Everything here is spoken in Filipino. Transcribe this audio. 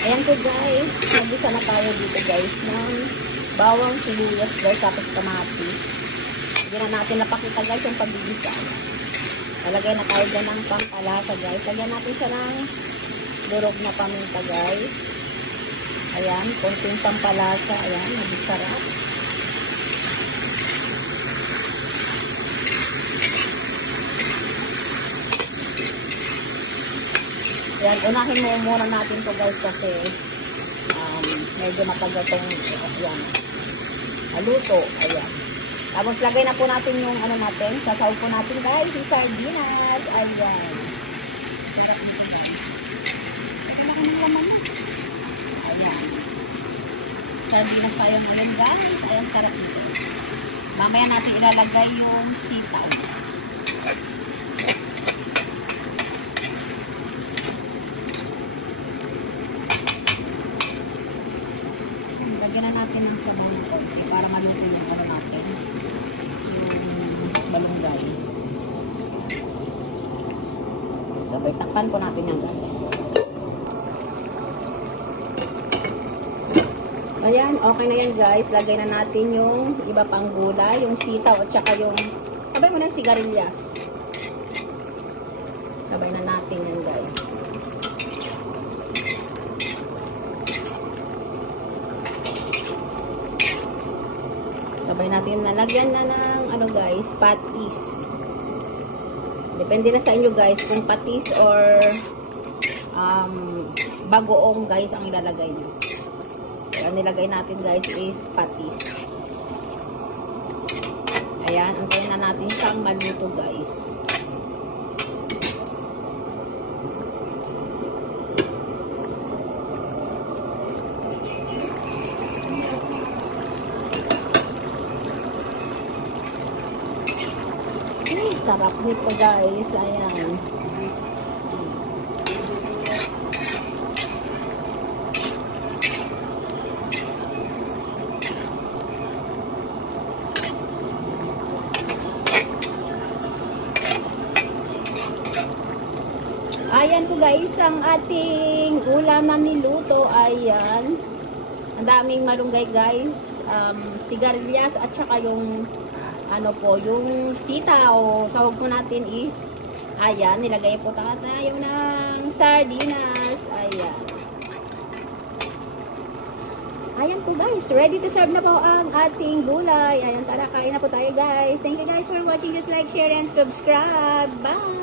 Ayan po guys, nagisa na tayo dito guys ng bawang, sibuyas guys, tapos kamatis. Hindi na natin napakita guys yung paggigisa. Talagay na tayo dyan ng pampalasa guys. Lagyan natin siya ng durog na paminta guys. Ayan, konting pampalasa. Ayan, nabisarap. Ayan, unahin mo muna natin to guys kasi medyo matagal tong ayan, maluto. Ayan. Tapos lagay na po natin yung ano natin. Sasaw po natin guys yung sardinas. Ayan. Sarap nito guys. Ito na kami laman na. Ayan. Sardinas tayo ngayon guys. Ayan, sarap nito. Mamaya natin ilalagay yung sitaw. Lagyan na natin ng sabaw na konti para maluto yung ano natin. Yung balunggay. Sabay takpan po natin yan guys. Ayan, okay na yan guys. Lagay na natin yung iba pang gulay, yung sitaw at saka yung sabay mo ng sigarilyas. Sabay na natin yan guys. Sabay natin nalagyan na ng ano guys, patis. Depende na sa inyo guys kung patis or bagoong guys ang ilalagay nyo. Ang nilagay natin guys is patis. Ayan, antayin na natin siyang maluto guys. Sarap nito guys. Ayan. Ayan po guys ang ating ulam na niluto. Ayan. Ang daming malunggay guys. Sigarilyas at saka yung ano po, yung sitaw. Sahog po natin is, ayan, nilagay po tayo ng sardinas. Ayan. Ayan po guys, ready to serve na po ang ating gulay. Ayan, tara, kain na po tayo guys. Thank you guys for watching. Just like, share, and subscribe. Bye!